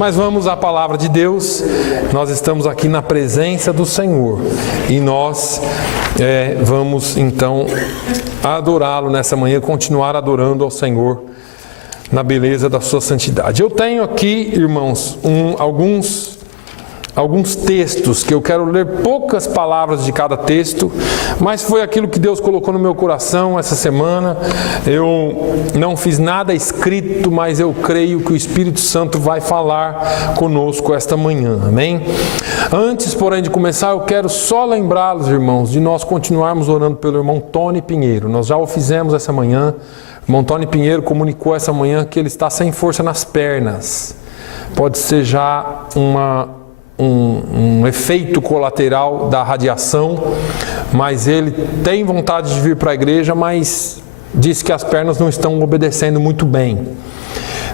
Mas vamos à palavra de Deus. Nós estamos aqui na presença do Senhor e nós vamos então adorá-lo nessa manhã, continuar adorando ao Senhor na beleza da sua santidade. Eu tenho aqui, irmãos, alguns textos que eu quero ler, poucas palavras de cada texto, mas foi aquilo que Deus colocou no meu coração essa semana. Eu não fiz nada escrito, mas eu creio que o Espírito Santo vai falar conosco esta manhã, amém? Antes, porém, de começar, eu quero só lembrá-los, irmãos, de nós continuarmos orando pelo irmão Tony Pinheiro. Nós já o fizemos essa manhã. O irmão Tony Pinheiro comunicou essa manhã que ele está sem força nas pernas. Pode ser já um efeito colateral da radiação, mas ele tem vontade de vir para a igreja, mas diz que as pernas não estão obedecendo muito bem.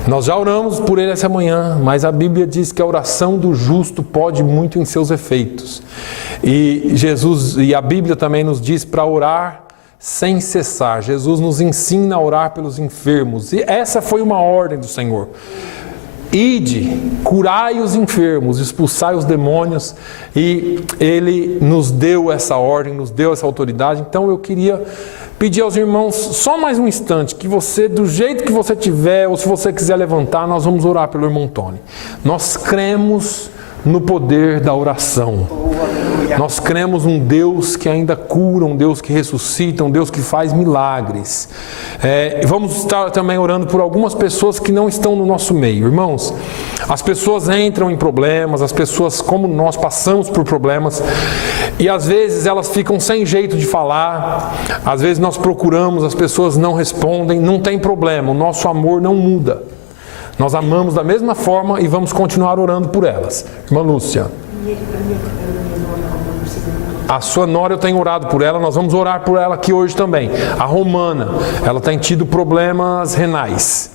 Nós já oramos por ele essa manhã, mas a Bíblia diz que a oração do justo pode muito em seus efeitos. E a Bíblia também nos diz para orar sem cessar. Jesus nos ensina a orar pelos enfermos, e essa foi uma ordem do Senhor. Ide, curai os enfermos, expulsai os demônios, e Ele nos deu essa ordem, nos deu essa autoridade. Então eu queria pedir aos irmãos, só mais um instante, que você, do jeito que você tiver, ou se você quiser levantar, nós vamos orar pelo irmão Tony. Nós cremos no poder da oração. Nós cremos um Deus que ainda cura, um Deus que ressuscita, um Deus que faz milagres. Vamos estar também orando por algumas pessoas que não estão no nosso meio. Irmãos, as pessoas entram em problemas, as pessoas, como nós, passamos por problemas, e às vezes elas ficam sem jeito de falar, às vezes nós procuramos, as pessoas não respondem, não tem problema, o nosso amor não muda. Nós amamos da mesma forma e vamos continuar orando por elas. Irmã Lúcia, a sua nora, eu tenho orado por ela, nós vamos orar por ela aqui hoje também. A Romana, ela tem tido problemas renais.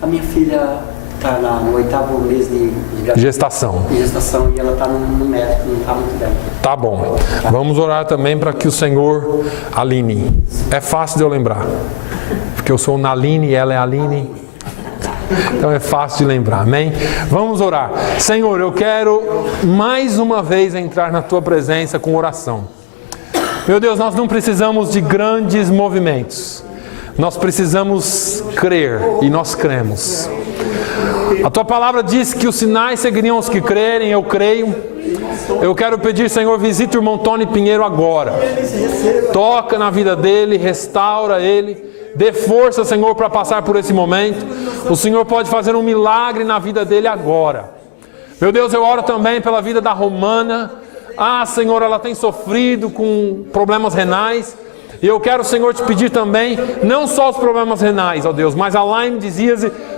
A minha filha está no 8º mês de gestação. E ela está no médico, não está muito bem. Tá bom. Vamos orar também para que o Senhor Aline. É fácil de eu lembrar, porque eu sou Naline e ela é Aline. Então é fácil de lembrar, amém? Vamos orar. Senhor, eu quero mais uma vez entrar na Tua presença com oração. Meu Deus, nós não precisamos de grandes movimentos. Nós precisamos crer, e nós cremos. A Tua palavra diz que os sinais seguiriam os que crerem, eu creio. Eu quero pedir, Senhor, visita o irmão Tony Pinheiro agora. Toca na vida dele, restaura ele. Dê força, Senhor, para passar por esse momento. O Senhor pode fazer um milagre na vida dele agora. Meu Deus, eu oro também pela vida da Romana. Senhor, ela tem sofrido com problemas renais. E eu quero, Senhor, te pedir também, não só os problemas renais, ó Deus, mas a Laine dizia: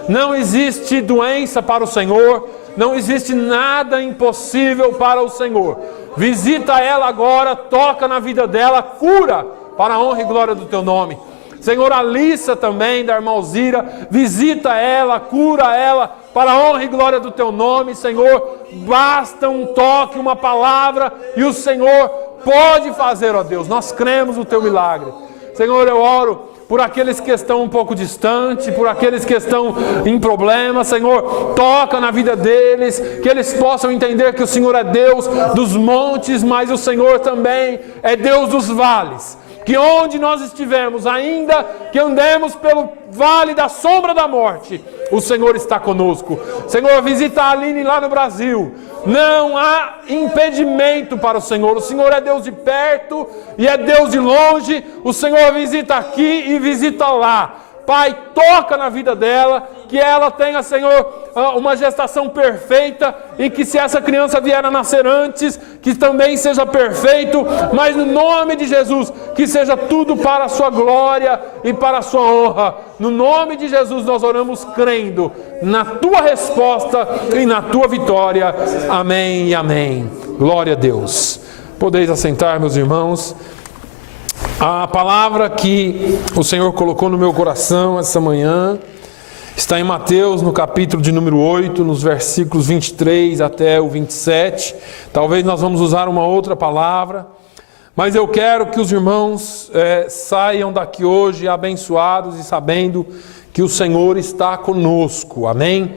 não existe doença para o Senhor, não existe nada impossível para o Senhor. Visita ela agora, toca na vida dela, cura para a honra e glória do Teu nome. Senhor, a Alissa também, da irmã Alzira, visita ela, cura ela, para a honra e glória do Teu nome, Senhor. Basta um toque, uma palavra, e o Senhor pode fazer, ó Deus. Nós cremos no Teu milagre. Senhor, eu oro por aqueles que estão um pouco distantes, por aqueles que estão em problemas, Senhor, toca na vida deles, que eles possam entender que o Senhor é Deus dos montes, mas o Senhor também é Deus dos vales. Que onde nós estivermos, ainda que andemos pelo vale da sombra da morte, o Senhor está conosco. Senhor, visita a Aline lá no Brasil. Não há impedimento para o Senhor é Deus de perto e é Deus de longe. O Senhor visita aqui e visita lá. Pai, toca na vida dela, que ela tenha, Senhor, uma gestação perfeita, e que se essa criança vier a nascer antes, que também seja perfeito, mas no nome de Jesus, que seja tudo para a sua glória e para a sua honra. No nome de Jesus nós oramos crendo na Tua resposta e na Tua vitória. Amém e amém. Glória a Deus. Podeis assentar, meus irmãos. A palavra que o Senhor colocou no meu coração essa manhã está em Mateus, no capítulo de número 8, nos versículos 23 até o 27. Talvez nós vamos usar uma outra palavra, mas eu quero que os irmãos saiam daqui hoje abençoados e sabendo que o Senhor está conosco. Amém?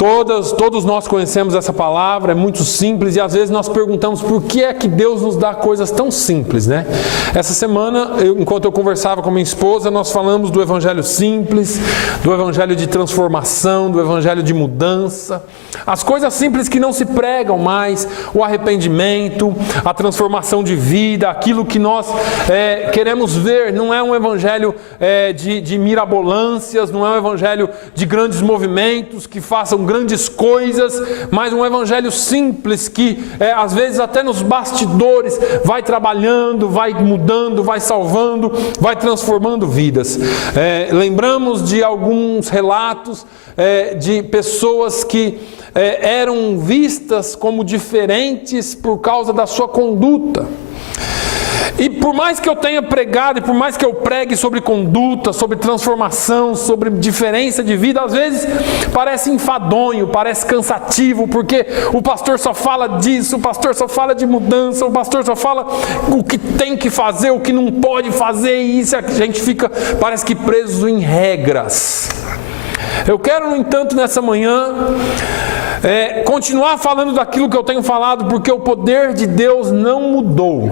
Todos nós conhecemos essa palavra, é muito simples e às vezes nós perguntamos por que é que Deus nos dá coisas tão simples, né? Essa semana, enquanto eu conversava com minha esposa, nós falamos do evangelho simples, do evangelho de transformação, do evangelho de mudança, as coisas simples que não se pregam mais, o arrependimento, a transformação de vida, aquilo que nós queremos ver. Não é um evangelho de mirabolâncias, não é um evangelho de grandes movimentos que façam grandes coisas, mas um evangelho simples que às vezes até nos bastidores vai trabalhando, vai mudando, vai salvando, vai transformando vidas. Lembramos de alguns relatos de pessoas que eram vistas como diferentes por causa da sua conduta. E por mais que eu tenha pregado, e por mais que eu pregue sobre conduta, sobre transformação, sobre diferença de vida, às vezes parece enfadonho, parece cansativo, porque o pastor só fala disso, o pastor só fala de mudança, o pastor só fala o que tem que fazer, o que não pode fazer, e isso a gente fica, parece que preso em regras. Eu quero, no entanto, nessa manhã, continuar falando daquilo que eu tenho falado, porque o poder de Deus não mudou.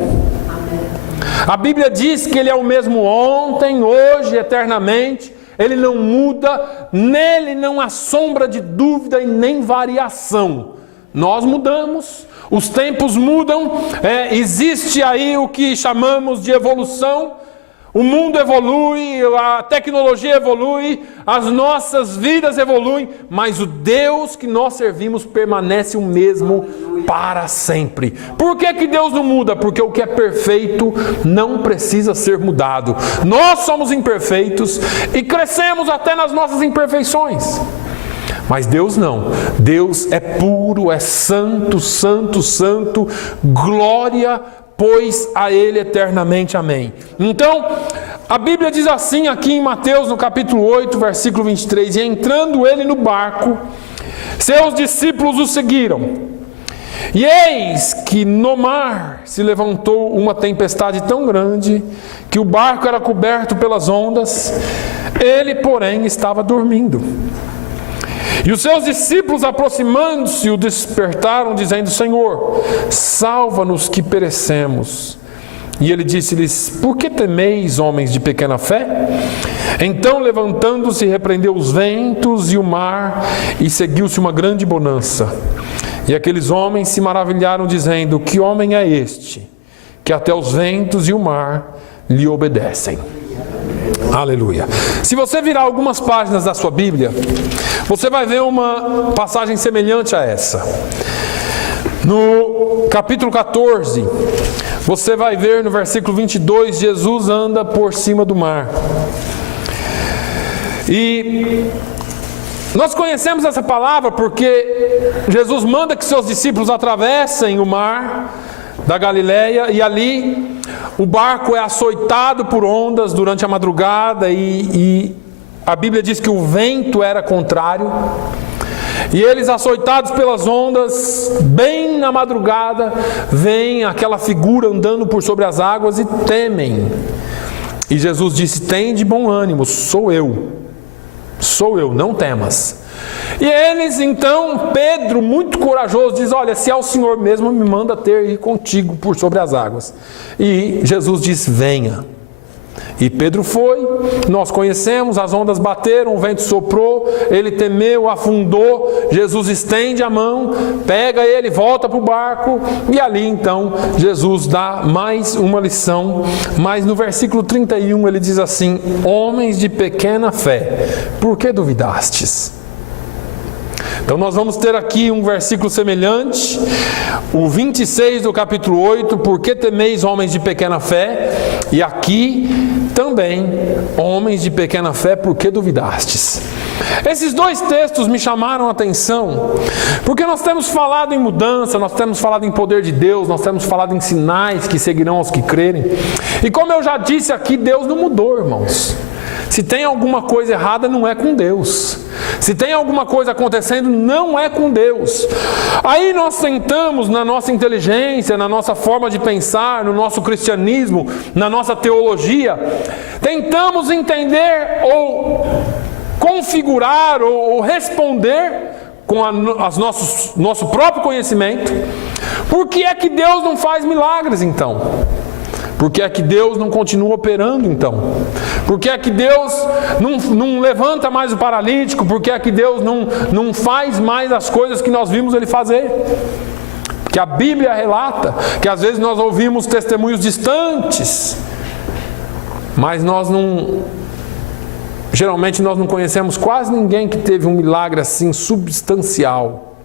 A Bíblia diz que Ele é o mesmo ontem, hoje, eternamente. Ele não muda, nele não há sombra de dúvida e nem variação. Nós mudamos, os tempos mudam, existe aí o que chamamos de evolução. O mundo evolui, a tecnologia evolui, as nossas vidas evoluem, mas o Deus que nós servimos permanece o mesmo para sempre. Por que que Deus não muda? Porque o que é perfeito não precisa ser mudado. Nós somos imperfeitos e crescemos até nas nossas imperfeições. Mas Deus não. Deus é puro, é santo, santo, santo, glória, pois a Ele eternamente. Amém. Então, a Bíblia diz assim aqui em Mateus, no capítulo 8, versículo 23, e entrando Ele no barco, seus discípulos o seguiram. E eis que no mar se levantou uma tempestade tão grande, que o barco era coberto pelas ondas, ele, porém, estava dormindo. E os seus discípulos, aproximando-se, o despertaram, dizendo: Senhor, salva-nos que perecemos. E ele disse-lhes: por que temeis, homens de pequena fé? Então, levantando-se, repreendeu os ventos e o mar, e seguiu-se uma grande bonança. E aqueles homens se maravilharam, dizendo: que homem é este, que até os ventos e o mar lhe obedecem? Aleluia. Se você virar algumas páginas da sua Bíblia, você vai ver uma passagem semelhante a essa. No capítulo 14, você vai ver no versículo 22, Jesus anda por cima do mar. E nós conhecemos essa palavra porque Jesus manda que seus discípulos atravessem o mar da Galileia, e ali o barco é açoitado por ondas durante a madrugada, e a Bíblia diz que o vento era contrário, e eles, açoitados pelas ondas, bem na madrugada, vem aquela figura andando por sobre as águas e temem. E Jesus disse: tem de bom ânimo, sou eu, não temas. E eles então, Pedro, muito corajoso, diz: olha, se é o Senhor mesmo, me manda ter ir contigo por sobre as águas. E Jesus diz: venha. E Pedro foi, nós conhecemos, as ondas bateram, o vento soprou, ele temeu, afundou, Jesus estende a mão, pega ele, volta para o barco, e ali então Jesus dá mais uma lição. Mas no versículo 31 ele diz assim: homens de pequena fé, por que duvidastes? Então nós vamos ter aqui um versículo semelhante, o 26 do capítulo 8, por que temeis, homens de pequena fé? E aqui também, homens de pequena fé, por que duvidastes? Esses dois textos me chamaram a atenção, porque nós temos falado em mudança, nós temos falado em poder de Deus, nós temos falado em sinais que seguirão aos que crerem. E como eu já disse aqui, Deus não mudou, irmãos. Se tem alguma coisa errada, não é com Deus. Se tem alguma coisa acontecendo, não é com Deus. Aí nós tentamos, na nossa inteligência, na nossa forma de pensar, no nosso cristianismo, na nossa teologia, tentamos entender ou configurar ou responder com nosso próprio conhecimento, por que é que Deus não faz milagres então? Por que é que Deus não continua operando então? Por que é que Deus não levanta mais o paralítico? Por que é que Deus não faz mais as coisas que nós vimos Ele fazer? Que a Bíblia relata, que às vezes nós ouvimos testemunhos distantes, mas geralmente nós não conhecemos quase ninguém que teve um milagre assim substancial.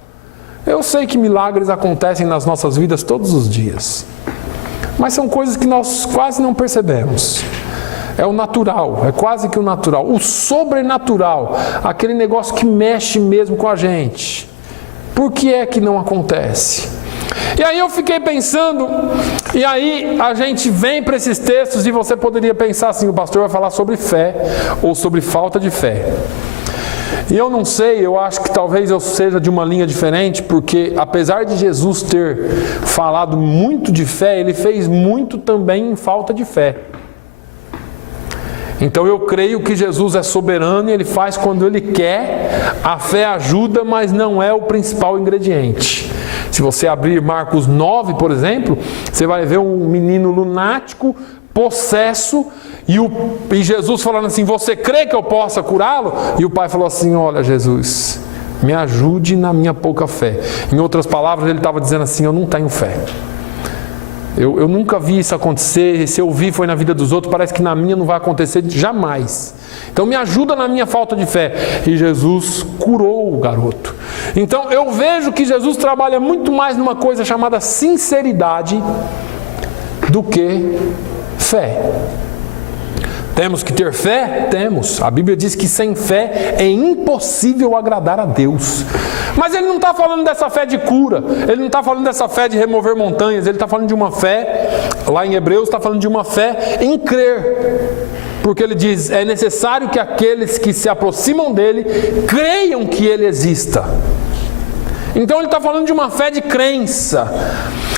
Eu sei que milagres acontecem nas nossas vidas todos os dias, mas são coisas que nós quase não percebemos. É o natural, é quase que o natural. O sobrenatural, aquele negócio que mexe mesmo com a gente. Por que é que não acontece? E aí eu fiquei pensando, e aí a gente vem para esses textos e você poderia pensar assim, o pastor vai falar sobre fé ou sobre falta de fé. E eu não sei, eu acho que talvez eu seja de uma linha diferente, porque apesar de Jesus ter falado muito de fé, Ele fez muito também em falta de fé. Então eu creio que Jesus é soberano e Ele faz quando Ele quer, a fé ajuda, mas não é o principal ingrediente. Se você abrir Marcos 9, por exemplo, você vai ver um menino lunático, possesso, e Jesus falando assim, você crê que eu possa curá-lo? E o pai falou assim, olha Jesus, me ajude na minha pouca fé. Em outras palavras, ele estava dizendo assim, eu não tenho fé. Eu nunca vi isso acontecer, se eu vi foi na vida dos outros, parece que na minha não vai acontecer jamais. Então me ajuda na minha falta de fé. E Jesus curou o garoto. Então eu vejo que Jesus trabalha muito mais numa coisa chamada sinceridade do que fé. Temos que ter fé? Temos. A Bíblia diz que sem fé é impossível agradar a Deus. Mas Ele não está falando dessa fé de cura. Ele não está falando dessa fé de remover montanhas. Ele está falando de uma fé, lá em Hebreus está falando de uma fé em crer. Porque Ele diz, é necessário que aqueles que se aproximam dEle creiam que Ele exista. Então Ele está falando de uma fé de crença.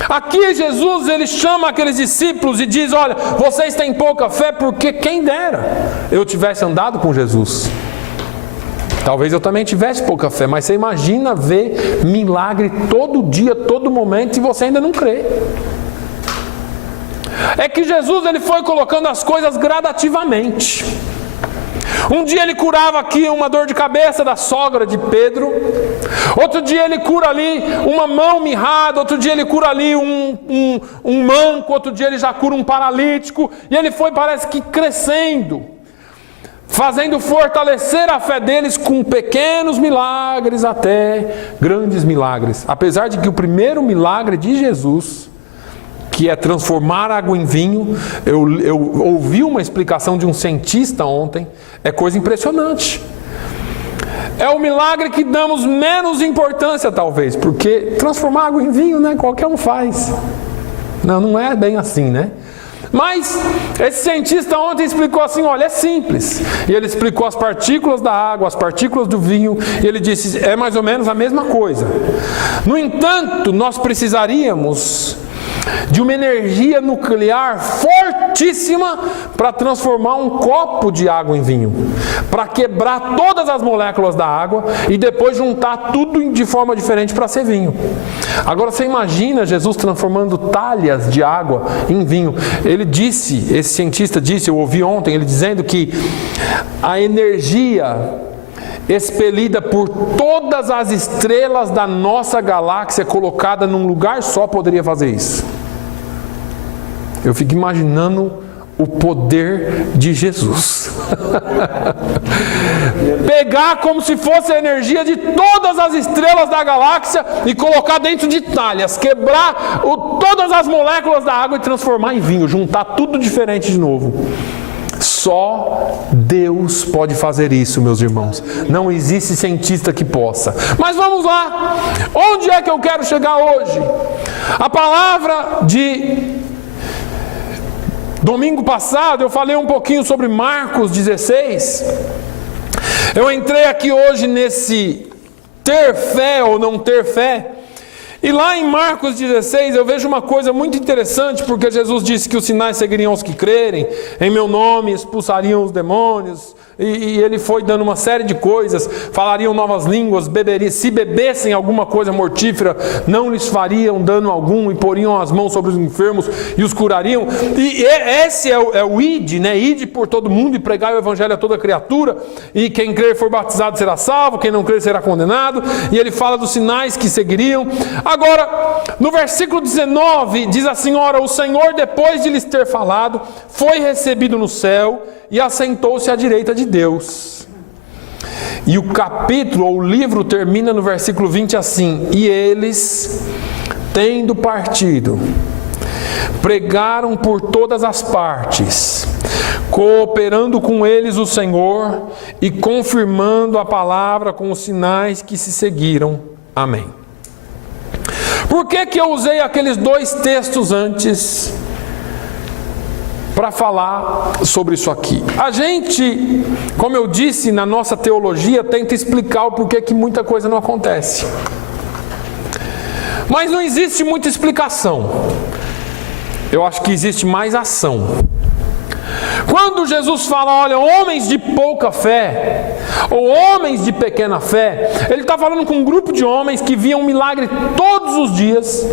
Aqui Jesus, Ele chama aqueles discípulos e diz, olha, vocês têm pouca fé porque quem dera eu tivesse andado com Jesus. Talvez eu também tivesse pouca fé, mas você imagina ver milagre todo dia, todo momento e você ainda não crê. É que Jesus, Ele foi colocando as coisas gradativamente. Um dia Ele curava aqui uma dor de cabeça da sogra de Pedro. Outro dia Ele cura ali uma mão mirrada. Outro dia Ele cura ali um manco. Outro dia Ele já cura um paralítico. E Ele foi, parece que, crescendo, fazendo fortalecer a fé deles com pequenos milagres até grandes milagres. Apesar de que o primeiro milagre de Jesus, que é transformar água em vinho, eu ouvi uma explicação de um cientista ontem, é coisa impressionante. É o milagre que damos menos importância talvez, porque transformar água em vinho, né, qualquer um faz. Não é bem assim, né? Mas esse cientista ontem explicou assim, olha, é simples. E ele explicou as partículas da água, as partículas do vinho, e ele disse, é mais ou menos a mesma coisa. No entanto, nós precisaríamos de uma energia nuclear fortíssima para transformar um copo de água em vinho, para quebrar todas as moléculas da água e depois juntar tudo de forma diferente para ser vinho. Agora você imagina Jesus transformando talhas de água em vinho. Ele disse, esse cientista disse, eu ouvi ontem, ele dizendo que a energia expelida por todas as estrelas da nossa galáxia colocada num lugar só poderia fazer isso. Eu fico imaginando o poder de Jesus. Pegar como se fosse a energia de todas as estrelas da galáxia e colocar dentro de talhas, quebrar todas as moléculas da água e transformar em vinho, juntar tudo diferente de novo. Só Deus pode fazer isso, meus irmãos. Não existe cientista que possa. Mas vamos lá. Onde é que eu quero chegar hoje? A palavra de domingo passado, eu falei um pouquinho sobre Marcos 16. Eu entrei aqui hoje nesse ter fé ou não ter fé. E lá em Marcos 16 eu vejo uma coisa muito interessante, porque Jesus disse que os sinais seguiriam os que crerem, em meu nome expulsariam os demônios, e ele foi dando uma série de coisas, falariam novas línguas, beberiam, se bebessem alguma coisa mortífera, não lhes fariam dano algum, e poriam as mãos sobre os enfermos e os curariam. E esse é o id, né? Ide por todo mundo e pregai o evangelho a toda criatura, e quem crer for batizado será salvo, quem não crer será condenado. E ele fala dos sinais que seguiriam. Agora, no versículo 19, diz assim: ora, o Senhor, depois de lhes ter falado, foi recebido no céu e assentou-se à direita de Deus. E o capítulo, ou o livro, termina no versículo 20 assim: e eles, tendo partido, pregaram por todas as partes, cooperando com eles o Senhor e confirmando a palavra com os sinais que se seguiram. Amém. Por que eu usei aqueles dois textos antes para falar sobre isso aqui? A gente, como eu disse, na nossa teologia, tenta explicar o porquê que muita coisa não acontece. Mas não existe muita explicação. Eu acho que existe mais ação. Quando Jesus fala, olha, homens de pouca fé, ou homens de pequena fé, ele está falando com um grupo de homens que viam um milagre todos os dias,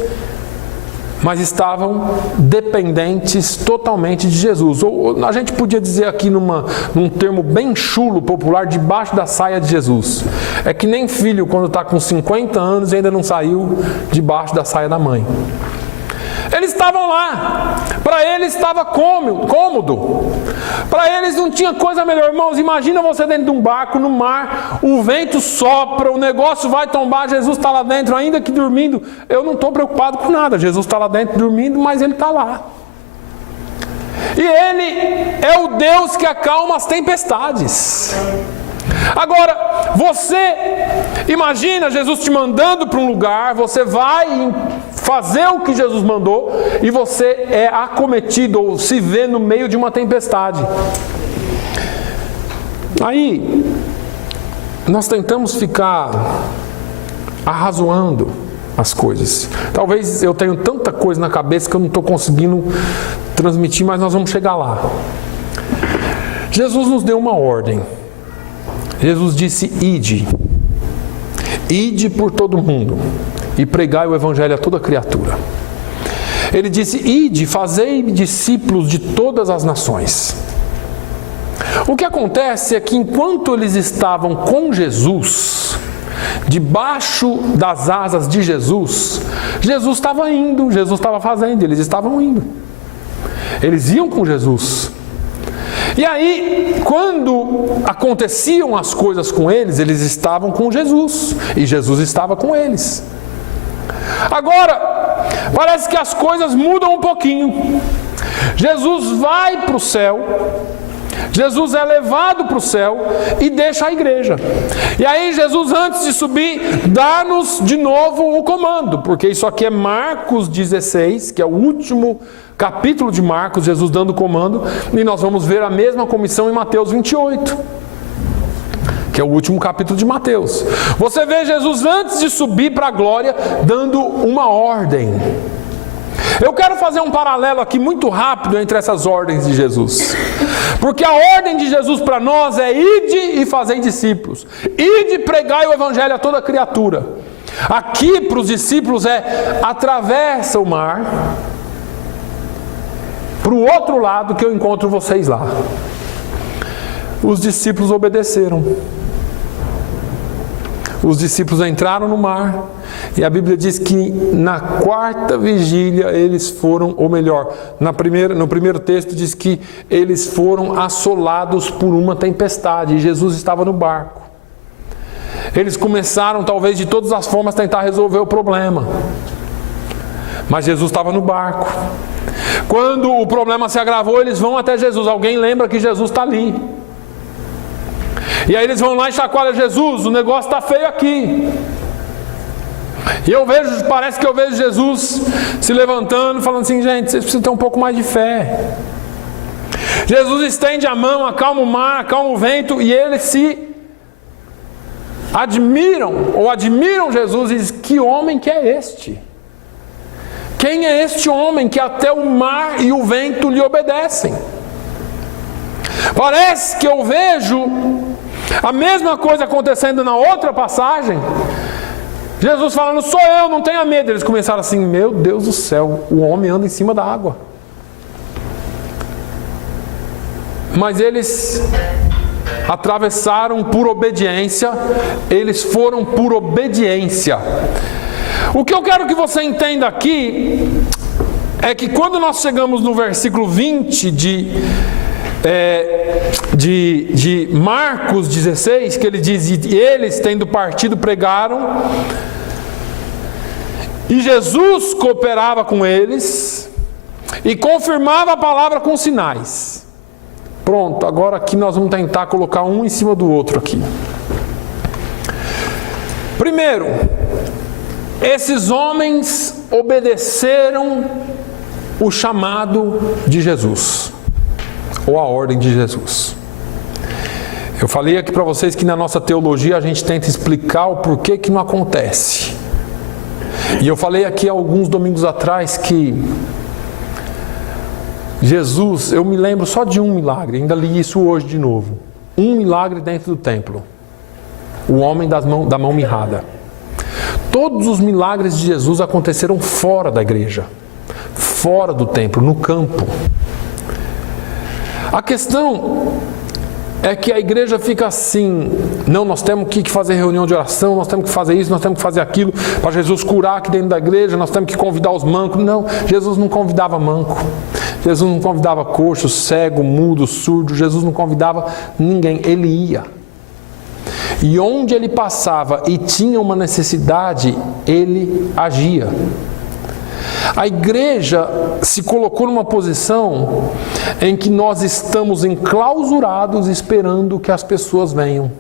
mas estavam dependentes totalmente de Jesus. Ou a gente podia dizer aqui num termo bem chulo, popular, debaixo da saia de Jesus. É que nem filho quando está com 50 anos e ainda não saiu debaixo da saia da mãe. Eles estavam lá, para eles estava cômodo, para eles não tinha coisa melhor. Irmãos, imagina você dentro de um barco, no mar, o vento sopra, o negócio vai tombar, Jesus está lá dentro, ainda que dormindo. Eu não estou preocupado com nada, Jesus está lá dentro dormindo, mas ele está lá. E ele é o Deus que acalma as tempestades. Agora, você imagina Jesus te mandando para um lugar, você vai fazer o que Jesus mandou e você é acometido ou se vê no meio de uma tempestade. Aí, nós tentamos ficar arrazoando as coisas. Talvez eu tenha tanta coisa na cabeça que eu não estou conseguindo transmitir, mas nós vamos chegar lá. Jesus nos deu uma ordem. Jesus disse: ide por todo mundo e pregai o evangelho a toda criatura. Ele disse: ide, fazei discípulos de todas as nações. O que acontece é que enquanto eles estavam com Jesus, debaixo das asas de Jesus, Jesus estava indo, Jesus estava fazendo, eles estavam indo. Eles iam com Jesus. E aí, quando aconteciam as coisas com eles, eles estavam com Jesus, e Jesus estava com eles. Agora, parece que as coisas mudam um pouquinho. Jesus vai para o céu, Jesus é levado para o céu e deixa a igreja. E aí Jesus, antes de subir, dá-nos de novo o comando, porque isso aqui é Marcos 16, que é o último capítulo de Marcos, Jesus dando o comando, e nós vamos ver a mesma comissão em Mateus 28, que é o último capítulo de Mateus. Você vê Jesus, antes de subir para a glória, dando uma ordem. Eu quero fazer um paralelo aqui muito rápido entre essas ordens de Jesus, porque a ordem de Jesus para nós é: ide e fazei discípulos, ide e pregai o evangelho a toda criatura. Aqui para os discípulos é: atravessa o mar para o outro lado que eu encontro vocês lá. Os discípulos obedeceram. Os discípulos entraram no mar, e a Bíblia diz que na quarta vigília eles foram, ou melhor, no primeiro texto diz que eles foram assolados por uma tempestade, e Jesus estava no barco. Eles começaram, talvez de todas as formas, tentar resolver o problema, mas Jesus estava no barco. Quando o problema se agravou, eles vão até Jesus. Alguém lembra que Jesus está ali. E aí eles vão lá e chacoalham: Jesus, o negócio está feio aqui. E parece que eu vejo Jesus se levantando, falando assim: gente, vocês precisam ter um pouco mais de fé. Jesus estende a mão, acalma o mar, acalma o vento, e eles se admiram Jesus e dizem: que homem que é este? Quem é este homem que até o mar e o vento lhe obedecem? Parece que eu vejo a mesma coisa acontecendo na outra passagem. Jesus falando, sou eu, não tenha medo. Eles começaram assim, meu Deus do céu, o homem anda em cima da água. Mas eles atravessaram por obediência, eles foram por obediência. O que eu quero que você entenda aqui é que quando nós chegamos no versículo 20 de Marcos 16, que ele diz, e eles tendo partido pregaram, e Jesus cooperava com eles, e confirmava a palavra com sinais. Pronto, agora aqui nós vamos tentar colocar um em cima do outro aqui. Primeiro, esses homens obedeceram o chamado de Jesus, ou a ordem de Jesus. Eu falei aqui para vocês que na nossa teologia a gente tenta explicar o porquê que não acontece. E eu falei aqui alguns domingos atrás que Jesus, eu me lembro só de um milagre, ainda li isso hoje de novo. Um milagre dentro do templo. O homem da mão mirrada. Todos os milagres de Jesus aconteceram fora da igreja, fora do templo, no campo. A questão é que a igreja fica assim, não, nós temos que fazer reunião de oração, nós temos que fazer isso, nós temos que fazer aquilo, para Jesus curar aqui dentro da igreja, nós temos que convidar os mancos. Não, Jesus não convidava manco, Jesus não convidava coxo, cego, mudo, surdo, Jesus não convidava ninguém, ele ia. E onde ele passava e tinha uma necessidade, ele agia. A igreja se colocou numa posição em que nós estamos enclausurados esperando que as pessoas venham.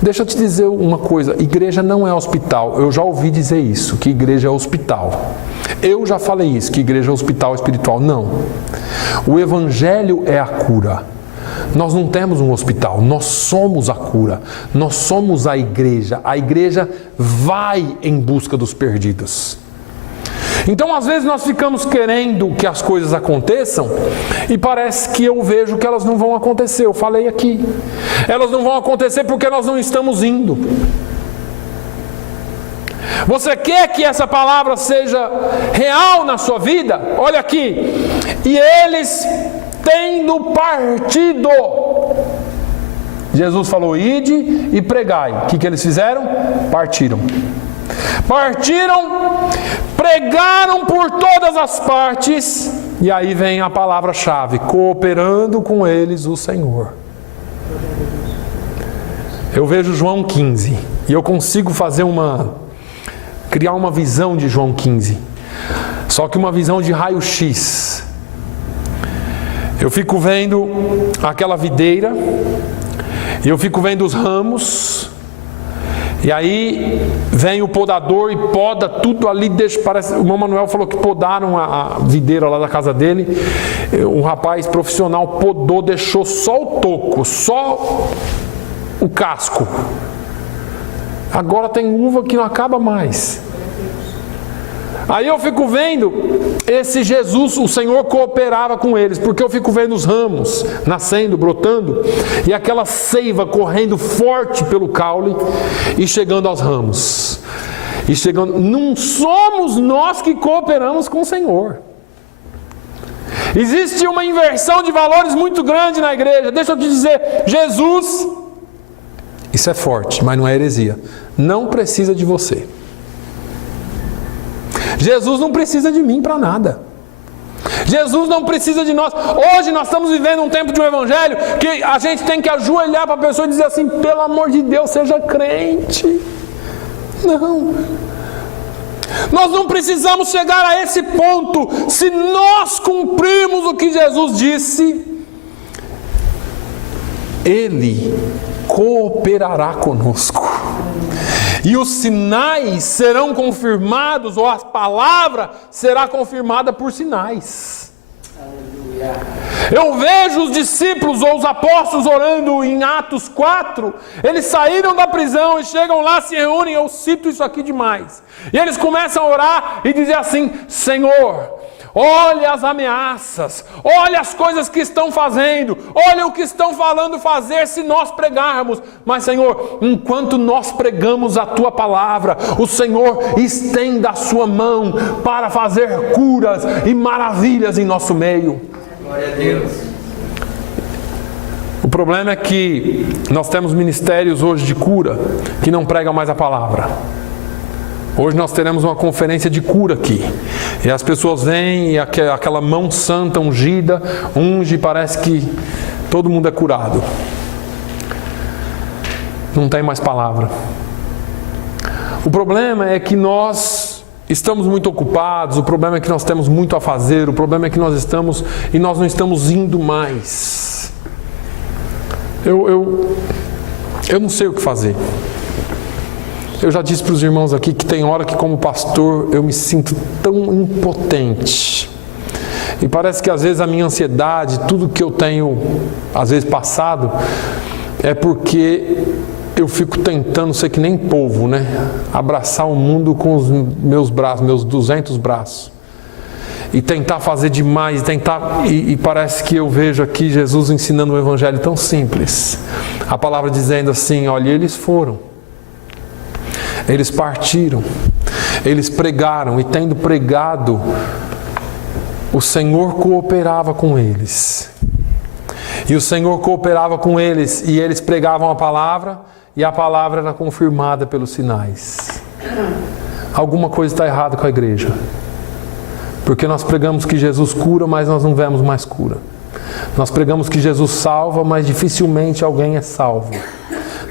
Deixa eu te dizer uma coisa, igreja não é hospital. Eu já ouvi dizer isso, que igreja é hospital. Eu já falei isso, que igreja é hospital espiritual. Não. O evangelho é a cura. Nós não temos um hospital, nós somos a cura, nós somos a igreja vai em busca dos perdidos. Então às vezes nós ficamos querendo que as coisas aconteçam e parece que eu vejo que elas não vão acontecer, eu falei aqui, elas não vão acontecer porque nós não estamos indo. Você quer que essa palavra seja real na sua vida? Olha aqui, e eles tendo partido, Jesus falou, ide e pregai. O que eles fizeram? Partiram, pregaram por todas as partes, e aí vem a palavra-chave, cooperando com eles o Senhor. Eu vejo João 15, e eu consigo criar uma visão de João 15, só que uma visão de raio-x. Eu fico vendo aquela videira, e eu fico vendo os ramos, e aí vem o podador e poda tudo ali, parece, o irmão Manuel falou que podaram a videira lá da casa dele, um rapaz profissional podou, deixou só o toco, só o casco. Agora tem uva que não acaba mais. Aí eu fico vendo esse Jesus, o Senhor cooperava com eles, porque eu fico vendo os ramos nascendo, brotando, e aquela seiva correndo forte pelo caule e chegando aos ramos. E chegando, não somos nós que cooperamos com o Senhor. Existe uma inversão de valores muito grande na igreja. Deixa eu te dizer, Jesus, isso é forte, mas não é heresia, não precisa de você. Jesus não precisa de mim para nada. Jesus não precisa de nós. Hoje nós estamos vivendo um tempo de um evangelho que a gente tem que ajoelhar para a pessoa e dizer assim, pelo amor de Deus, seja crente. Não. Nós não precisamos chegar a esse ponto. Se nós cumprirmos o que Jesus disse, Ele cooperará conosco. E os sinais serão confirmados, ou a palavra será confirmada por sinais. Aleluia. Eu vejo os discípulos ou os apóstolos orando em Atos 4, eles saíram da prisão e chegam lá, se reúnem, eu cito isso aqui demais. E eles começam a orar e dizer assim, Senhor, Olha as ameaças, olha as coisas que estão fazendo, olha o que estão falando fazer se nós pregarmos. Mas, Senhor, enquanto nós pregamos a Tua palavra, o Senhor estenda a Sua mão para fazer curas e maravilhas em nosso meio. Glória a Deus. O problema é que nós temos ministérios hoje de cura que não pregam mais a palavra. Hoje nós teremos uma conferência de cura aqui. E as pessoas vêm e aquela mão santa ungida, unge e parece que todo mundo é curado. Não tem mais palavra. O problema é que nós estamos muito ocupados, o problema é que nós temos muito a fazer, o problema é que nós não estamos indo mais. Eu não sei o que fazer. Eu já disse para os irmãos aqui que tem hora que, como pastor, eu me sinto tão impotente. E parece que às vezes a minha ansiedade, tudo que eu tenho, às vezes, passado, é porque eu fico tentando ser que nem polvo, né? Abraçar o mundo com os meus braços, meus 200 braços. E tentar fazer demais, e parece que eu vejo aqui Jesus ensinando um evangelho tão simples. A palavra dizendo assim, olha, eles foram. Eles partiram, eles pregaram, e tendo pregado, o Senhor cooperava com eles. E o Senhor cooperava com eles, e eles pregavam a palavra, e a palavra era confirmada pelos sinais. Alguma coisa está errada com a igreja. Porque nós pregamos que Jesus cura, mas nós não vemos mais cura. Nós pregamos que Jesus salva, mas dificilmente alguém é salvo.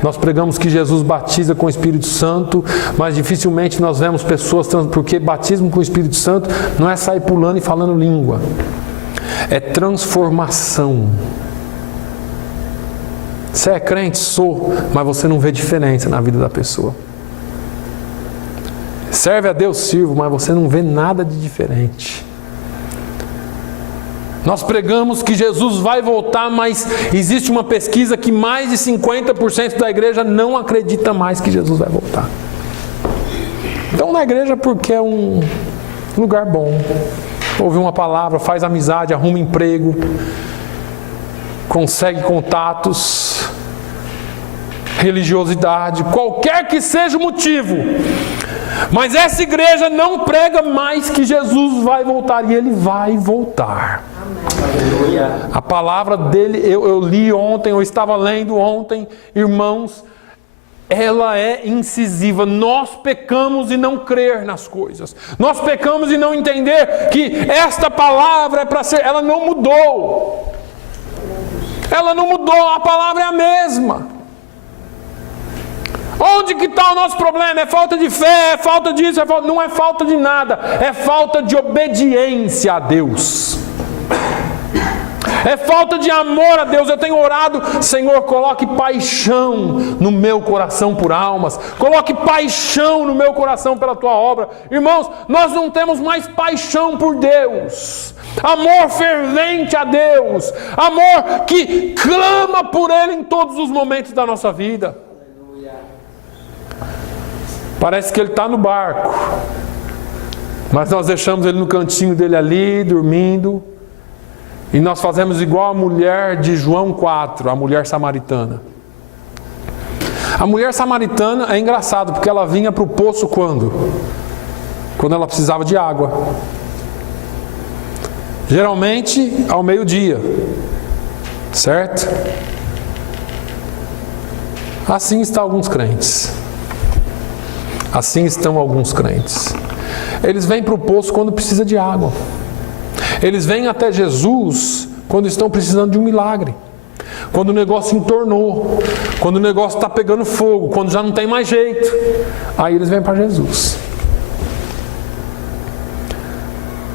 Nós pregamos que Jesus batiza com o Espírito Santo, mas dificilmente nós vemos pessoas, porque batismo com o Espírito Santo não é sair pulando e falando língua. É transformação. Você é crente? Sou, mas você não vê diferença na vida da pessoa. Serve a Deus? Sirvo, mas você não vê nada de diferente. Nós pregamos que Jesus vai voltar, mas existe uma pesquisa que mais de 50% da igreja não acredita mais que Jesus vai voltar. Então na igreja porque é um lugar bom. Ouve uma palavra, faz amizade, arruma emprego, consegue contatos, religiosidade, qualquer que seja o motivo. Mas essa igreja não prega mais que Jesus vai voltar, e Ele vai voltar. A palavra dele, eu li ontem, eu estava lendo ontem, irmãos, ela é incisiva. Nós pecamos em não crer nas coisas. Nós pecamos em não entender que esta palavra é para ser, ela não mudou. Ela não mudou, a palavra é a mesma. Onde que está o nosso problema? É falta de fé, é falta disso, não é falta de nada, é falta de obediência a Deus. É falta de amor a Deus. Eu tenho orado, Senhor, coloque paixão no meu coração por almas, coloque paixão no meu coração pela Tua obra. Irmãos, nós não temos mais paixão por Deus, amor fervente a Deus, amor que clama por Ele em todos os momentos da nossa vida. Parece que Ele está no barco, mas nós deixamos Ele no cantinho dele ali, dormindo. E nós fazemos igual a mulher de João 4, a mulher samaritana. A mulher samaritana é engraçado, porque ela vinha para o poço quando? Quando ela precisava de água. Geralmente ao meio-dia. Certo? Assim estão alguns crentes. Assim estão alguns crentes. Eles vêm para o poço quando precisa de água. Eles vêm até Jesus quando estão precisando de um milagre. Quando o negócio entornou. Quando o negócio está pegando fogo. Quando já não tem mais jeito. Aí eles vêm para Jesus.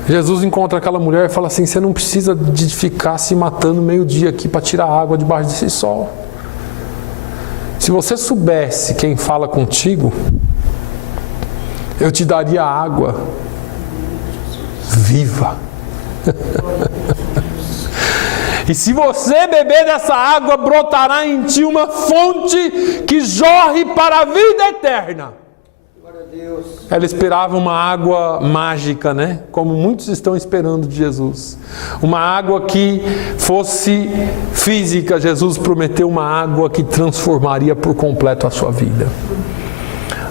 Jesus encontra aquela mulher e fala assim: você não precisa de ficar se matando meio-dia aqui para tirar água debaixo desse sol. Se você soubesse quem fala contigo, eu te daria água viva. E se você beber dessa água, brotará em ti uma fonte que jorre para a vida eterna. Ela esperava uma água mágica, né? Como muitos estão esperando de Jesus. Uma água que fosse física. Jesus prometeu uma água que transformaria por completo a sua vida.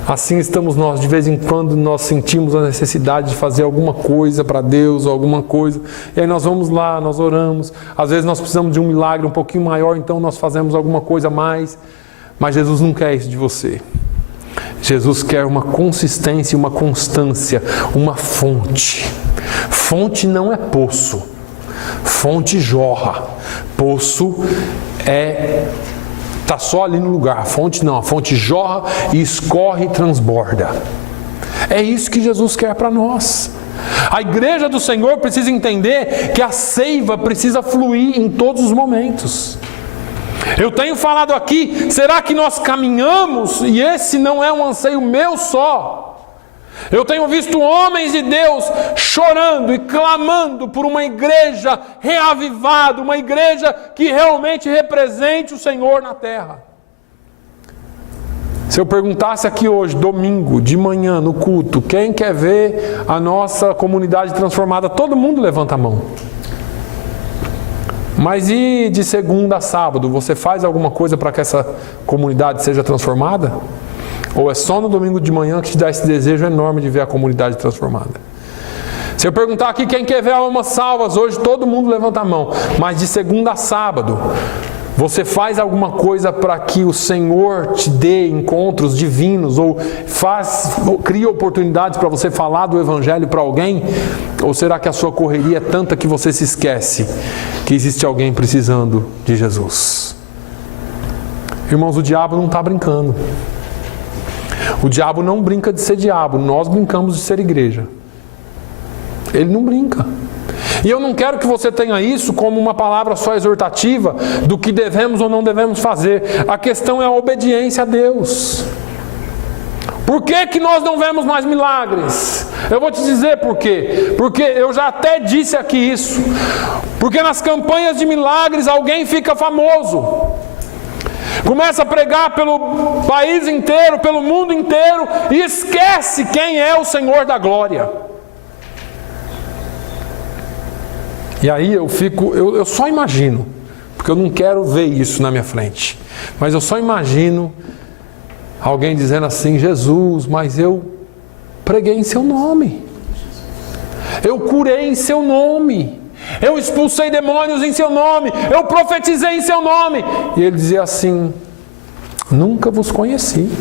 Assim estamos nós, de vez em quando nós sentimos a necessidade de fazer alguma coisa para Deus, ou alguma coisa, e aí nós vamos lá, nós oramos, às vezes nós precisamos de um milagre um pouquinho maior, então nós fazemos alguma coisa a mais, mas Jesus não quer isso de você. Jesus quer uma consistência, uma constância, uma fonte. Fonte não é poço, fonte jorra, poço está só ali no lugar. A fonte não, a fonte jorra e escorre e transborda. É isso que Jesus quer para nós. A igreja do Senhor precisa entender que a seiva precisa fluir em todos os momentos. Eu tenho falado aqui, será que nós caminhamos, e esse não é um anseio meu só. Eu tenho visto homens de Deus chorando e clamando por uma igreja reavivada, uma igreja que realmente represente o Senhor na terra. Se eu perguntasse aqui hoje, domingo, de manhã, no culto, quem quer ver a nossa comunidade transformada, todo mundo levanta a mão. Mas e de segunda a sábado, você faz alguma coisa para que essa comunidade seja transformada? Ou é só no domingo de manhã que te dá esse desejo enorme de ver a comunidade transformada? Se eu perguntar aqui quem quer ver almas salvas, hoje todo mundo levanta a mão. Mas de segunda a sábado, você faz alguma coisa para que o Senhor te dê encontros divinos? Ou cria oportunidades para você falar do Evangelho para alguém? Ou será que a sua correria é tanta que você se esquece que existe alguém precisando de Jesus? Irmãos, o diabo não está brincando. O diabo não brinca de ser diabo, nós brincamos de ser igreja. Ele não brinca. E eu não quero que você tenha isso como uma palavra só exortativa do que devemos ou não devemos fazer. A questão é a obediência a Deus. Por que nós não vemos mais milagres? Eu vou te dizer por quê. Porque eu já até disse aqui isso. Porque nas campanhas de milagres alguém fica famoso. Começa a pregar pelo país inteiro, pelo mundo inteiro, e esquece quem é o Senhor da glória. E aí eu só imagino, porque eu não quero ver isso na minha frente, mas eu só imagino alguém dizendo assim: Jesus, mas eu preguei em seu nome, eu curei em seu nome, eu expulsei demônios em seu nome, eu profetizei em seu nome. E ele dizia assim: nunca vos conheci.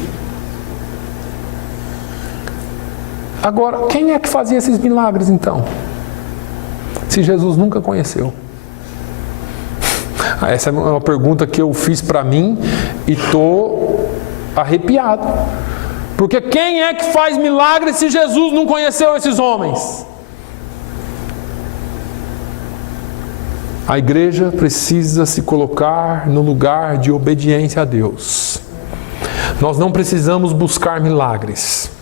Agora, quem é que fazia esses milagres então? Se Jesus nunca conheceu. Essa é uma pergunta que eu fiz para mim e estou arrepiado. Porque quem é que faz milagres se Jesus não conheceu esses homens? A igreja precisa se colocar no lugar de obediência a Deus. Nós não precisamos buscar milagres,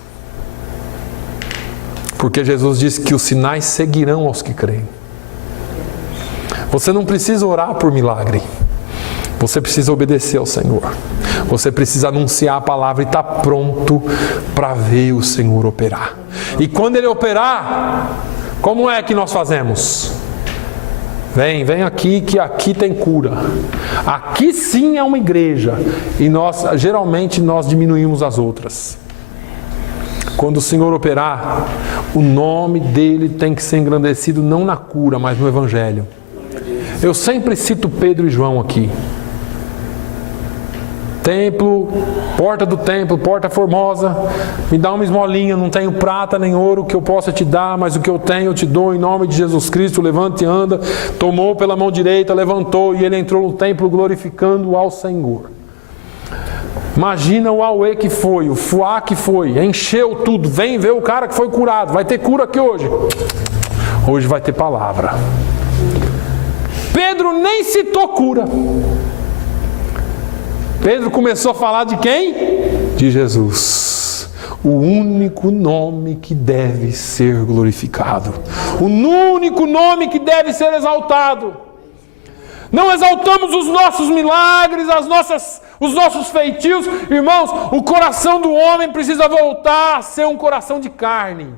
porque Jesus disse que os sinais seguirão aos que creem. Você não precisa orar por milagre, você precisa obedecer ao Senhor. Você precisa anunciar a palavra e estar pronto para ver o Senhor operar. E quando Ele operar, como é que nós fazemos? Vem aqui, que aqui tem cura. Aqui sim é uma igreja. E geralmente nós diminuímos as outras. Quando o Senhor operar, o nome dele tem que ser engrandecido não na cura, mas no Evangelho. Eu sempre cito Pedro e João aqui. Templo, porta do templo, porta formosa, me dá uma esmolinha, não tenho prata nem ouro que eu possa te dar, mas o que eu tenho eu te dou em nome de Jesus Cristo. Levante e anda. Tomou pela mão direita, levantou e ele entrou no templo glorificando ao Senhor. Imagina o auê que foi, o fuá que foi, encheu tudo. Vem ver o cara que foi curado, vai ter cura aqui hoje. Hoje vai ter palavra. Pedro nem citou cura. Pedro começou a falar de quem? De Jesus. O único nome que deve ser glorificado. O único nome que deve ser exaltado. Não exaltamos os nossos milagres, os nossos feitios. Irmãos, o coração do homem precisa voltar a ser um coração de carne.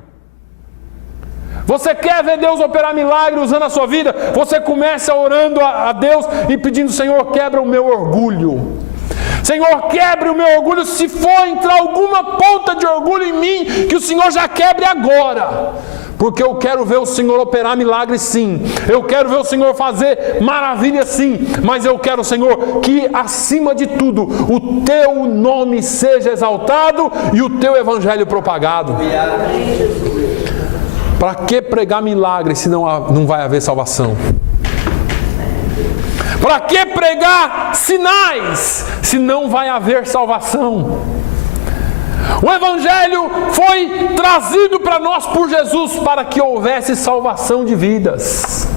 Você quer ver Deus operar milagre usando a sua vida? Você começa orando a Deus e pedindo: Senhor, quebra o meu orgulho. Senhor, quebre o meu orgulho. Se for entrar alguma ponta de orgulho em mim, que o Senhor já quebre agora. Porque eu quero ver o Senhor operar milagres, sim. Eu quero ver o Senhor fazer maravilhas, sim. Mas eu quero, Senhor, que acima de tudo o Teu nome seja exaltado e o Teu evangelho propagado. Para que pregar milagres se não vai haver salvação? Para que pregar sinais se não vai haver salvação? O Evangelho foi trazido para nós por Jesus para que houvesse salvação de vidas,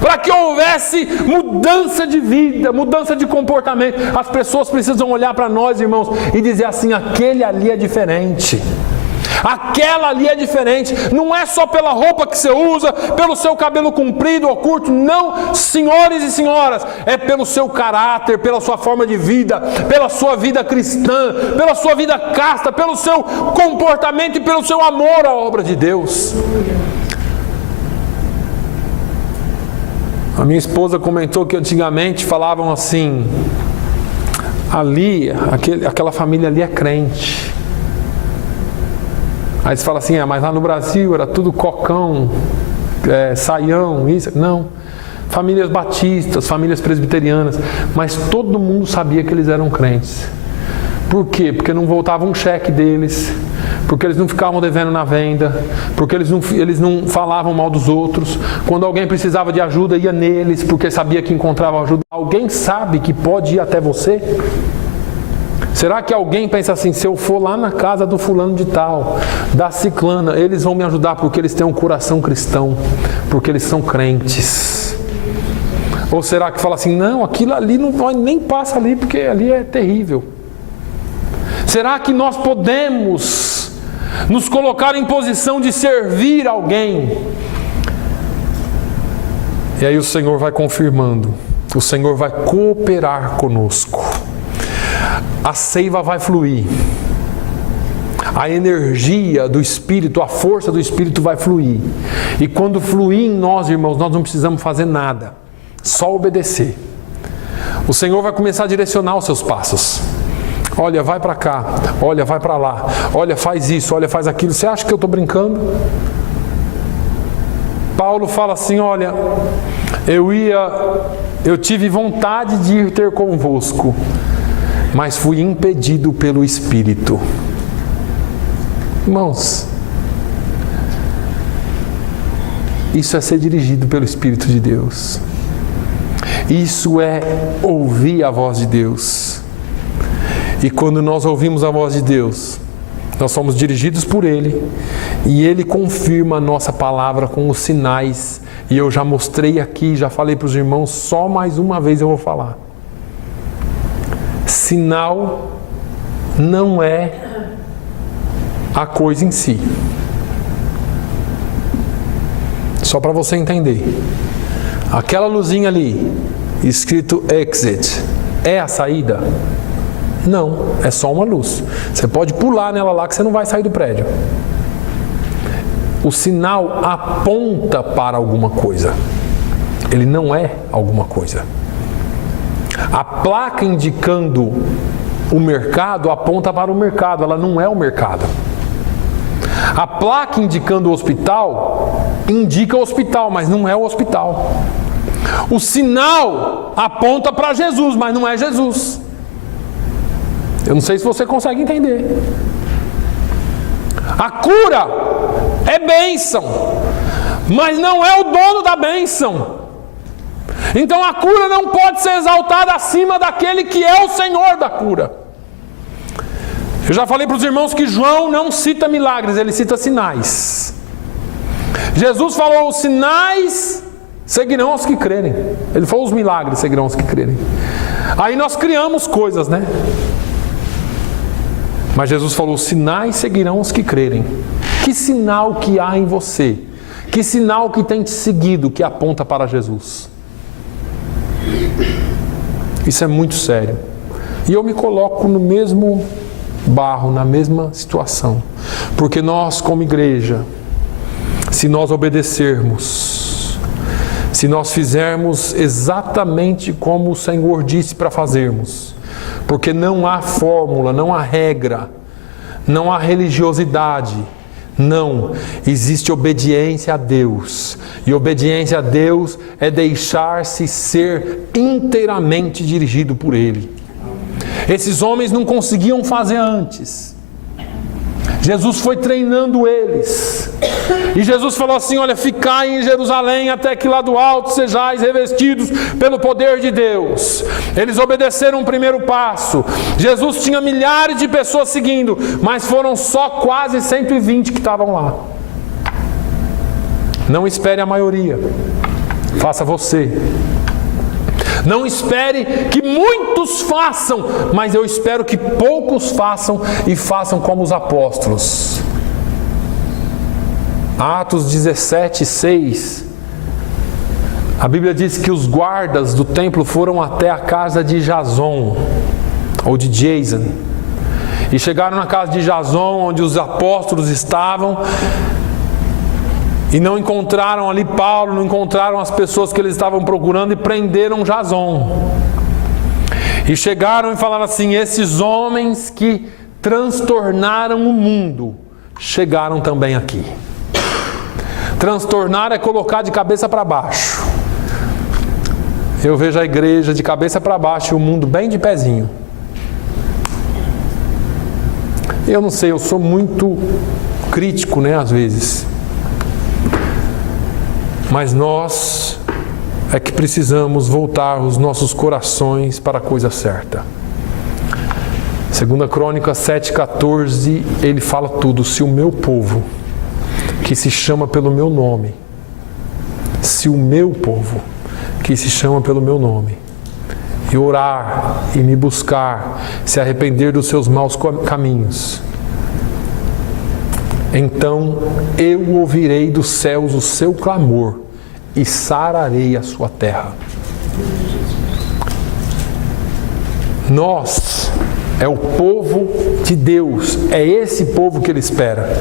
para que houvesse mudança de vida, mudança de comportamento. As pessoas precisam olhar para nós, irmãos, e dizer assim: aquele ali é diferente. Aquela ali é diferente. Não é só pela roupa que você usa, pelo seu cabelo comprido ou curto. Não, senhores e senhoras, é pelo seu caráter, pela sua forma de vida, pela sua vida cristã, pela sua vida casta, pelo seu comportamento e pelo seu amor à obra de Deus. A minha esposa comentou que antigamente falavam assim: ali, aquela família ali é crente. Aí você fala assim: mas lá no Brasil era tudo cocão, saião, isso. Não, famílias batistas, famílias presbiterianas, mas todo mundo sabia que eles eram crentes. Por quê? Porque não voltava um cheque deles, porque eles não ficavam devendo na venda, porque eles não falavam mal dos outros. Quando alguém precisava de ajuda, ia neles, porque sabia que encontrava ajuda. Alguém sabe que pode ir até você? Será que alguém pensa assim: se eu for lá na casa do fulano de tal, da ciclana, eles vão me ajudar porque eles têm um coração cristão, porque eles são crentes? Ou será que fala assim: não, aquilo ali não vai, nem passa ali porque ali é terrível? Será que nós podemos nos colocar em posição de servir alguém? E aí o Senhor vai confirmando, o Senhor vai cooperar conosco. A seiva vai fluir, a energia do Espírito, a força do Espírito vai fluir. E quando fluir em nós, irmãos, nós não precisamos fazer nada, só obedecer. O Senhor vai começar a direcionar os seus passos. Olha, vai para cá, olha, vai para lá, olha, faz isso, olha, faz aquilo. Você acha que eu estou brincando? Paulo fala assim: olha, eu tive vontade de ir ter convosco, mas fui impedido pelo Espírito. Irmãos, isso é ser dirigido pelo Espírito de Deus. Isso é ouvir a voz de Deus. E quando nós ouvimos a voz de Deus, nós somos dirigidos por Ele, e Ele confirma a nossa palavra com os sinais. E eu já mostrei aqui, já falei para os irmãos, só mais uma vez eu vou falar. Sinal não é a coisa em si. Só para você entender. Aquela luzinha ali, escrito exit, é a saída? Não, é só uma luz. Você pode pular nela lá que você não vai sair do prédio. O sinal aponta para alguma coisa. Ele não é alguma coisa. A placa indicando o mercado aponta para o mercado, ela não é o mercado. A placa indicando o hospital indica o hospital, mas não é o hospital. O sinal aponta para Jesus, mas não é Jesus. Eu não sei se você consegue entender. A cura é bênção, mas não é o dono da bênção. Então a cura não pode ser exaltada acima daquele que é o Senhor da cura. Eu já falei para os irmãos que João não cita milagres, ele cita sinais. Jesus falou: os sinais seguirão os que crerem. Ele falou: os milagres seguirão os que crerem. Aí nós criamos coisas, né? Mas Jesus falou: os sinais seguirão os que crerem. Que sinal que há em você? Que sinal que tem te seguido que aponta para Jesus? Isso é muito sério. E eu me coloco no mesmo barro, na mesma situação. Porque nós, como igreja, se nós obedecermos, se nós fizermos exatamente como o Senhor disse para fazermos, porque não há fórmula, não há regra, não há religiosidade, não, existe obediência a Deus. E obediência a Deus é deixar-se ser inteiramente dirigido por Ele. Esses homens não conseguiam fazer antes. Jesus foi treinando eles. E Jesus falou assim: olha, ficai em Jerusalém até que lá do alto sejais revestidos pelo poder de Deus. Eles obedeceram o primeiro passo. Jesus tinha milhares de pessoas seguindo, mas foram só quase 120 que estavam lá. Não espere a maioria, faça você. Não espere que muitos façam, mas eu espero que poucos façam e façam como os apóstolos. Atos 17, 6. A Bíblia diz que os guardas do templo foram até a casa de Jason, ou de Jason, e chegaram na casa de Jason, onde os apóstolos estavam, e não encontraram ali Paulo, não encontraram as pessoas que eles estavam procurando, e prenderam Jason. E chegaram e falaram assim: esses homens que transtornaram o mundo chegaram também aqui. Transtornar é colocar de cabeça para baixo. Eu vejo a igreja de cabeça para baixo e o mundo bem de pezinho. Eu não sei, eu sou muito crítico, às vezes. Mas nós é que precisamos voltar os nossos corações para a coisa certa. 2 Crônicas 7,14, ele fala tudo. Se o meu povo, que se chama pelo meu nome, se o meu povo, que se chama pelo meu nome, e orar e me buscar, se arrepender dos seus maus caminhos, então eu ouvirei dos céus o seu clamor e sararei a sua terra. Nós é o povo de Deus, é esse povo que Ele espera.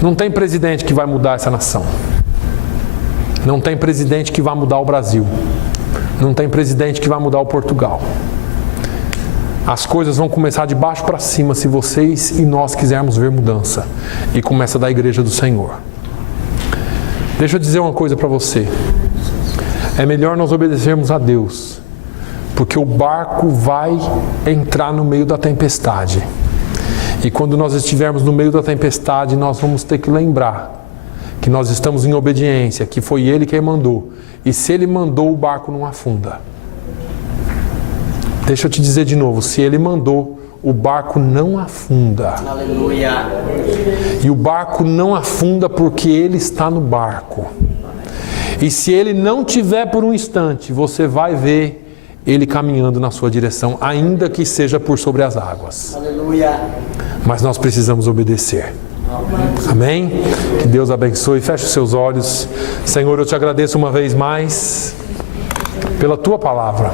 Não tem presidente que vai mudar essa nação. Não tem presidente que vai mudar o Brasil. Não tem presidente que vai mudar o Portugal. As coisas vão começar de baixo para cima se vocês e nós quisermos ver mudança. E começa da igreja do Senhor. Deixa eu dizer uma coisa para você. É melhor nós obedecermos a Deus, porque o barco vai entrar no meio da tempestade. E quando nós estivermos no meio da tempestade, nós vamos ter que lembrar que nós estamos em obediência, que foi Ele quem mandou. E se Ele mandou, o barco não afunda. Deixa eu te dizer de novo, se Ele mandou, o barco não afunda. Aleluia. E o barco não afunda porque Ele está no barco. E se Ele não tiver por um instante, você vai ver Ele caminhando na sua direção, ainda que seja por sobre as águas. Aleluia. Mas nós precisamos obedecer. Amém? Que Deus abençoe. Feche os seus olhos. Senhor, eu te agradeço uma vez mais pela Tua palavra.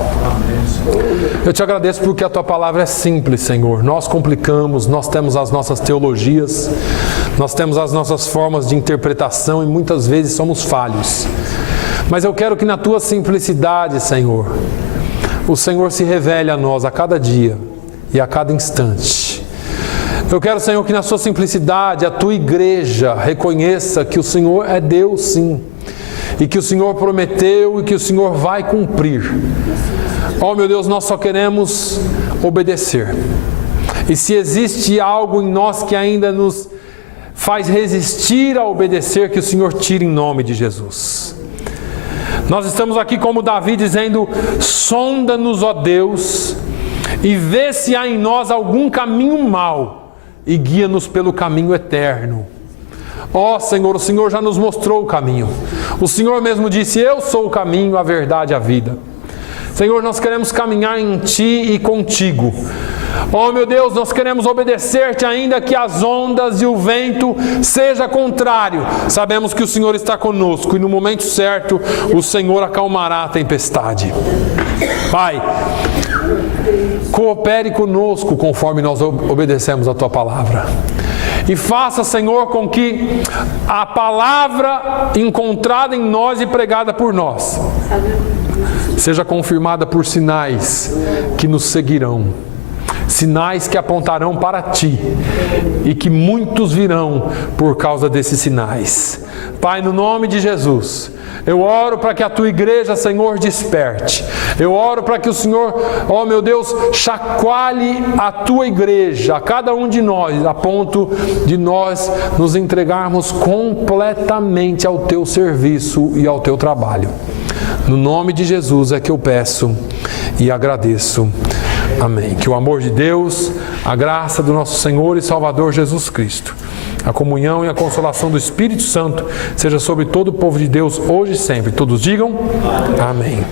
Eu te agradeço porque a Tua palavra é simples, Senhor. Nós complicamos, nós temos as nossas teologias, nós temos as nossas formas de interpretação e muitas vezes somos falhos. Mas eu quero que na Tua simplicidade, Senhor, o Senhor se revele a nós a cada dia e a cada instante. Eu quero, Senhor, que na sua simplicidade a Tua igreja reconheça que o Senhor é Deus, sim. E que o Senhor prometeu e que o Senhor vai cumprir. Oh, meu Deus, nós só queremos obedecer. E se existe algo em nós que ainda nos faz resistir a obedecer, que o Senhor tire em nome de Jesus. Nós estamos aqui como Davi dizendo: sonda-nos, ó Deus, e vê se há em nós algum caminho mau, e guia-nos pelo caminho eterno. Ó Senhor, o Senhor já nos mostrou o caminho. O Senhor mesmo disse: eu sou o caminho, a verdade e a vida. Senhor, nós queremos caminhar em Ti e contigo. Oh meu Deus, nós queremos obedecer-te ainda que as ondas e o vento seja contrário. Sabemos que o Senhor está conosco e no momento certo o Senhor acalmará a tempestade. Pai, coopere conosco conforme nós obedecemos a Tua palavra. E faça, Senhor, com que a palavra encontrada em nós e pregada por nós seja confirmada por sinais que nos seguirão. Sinais que apontarão para Ti e que muitos virão por causa desses sinais. Pai, no nome de Jesus, eu oro para que a Tua igreja, Senhor, desperte. Eu oro para que o Senhor, ó meu Deus, chacoalhe a Tua igreja, a cada um de nós, a ponto de nós nos entregarmos completamente ao Teu serviço e ao Teu trabalho. No nome de Jesus é que eu peço e agradeço. Amém. Que o amor de Deus, a graça do nosso Senhor e Salvador Jesus Cristo, a comunhão e a consolação do Espírito Santo seja sobre todo o povo de Deus hoje e sempre. Todos digam amém.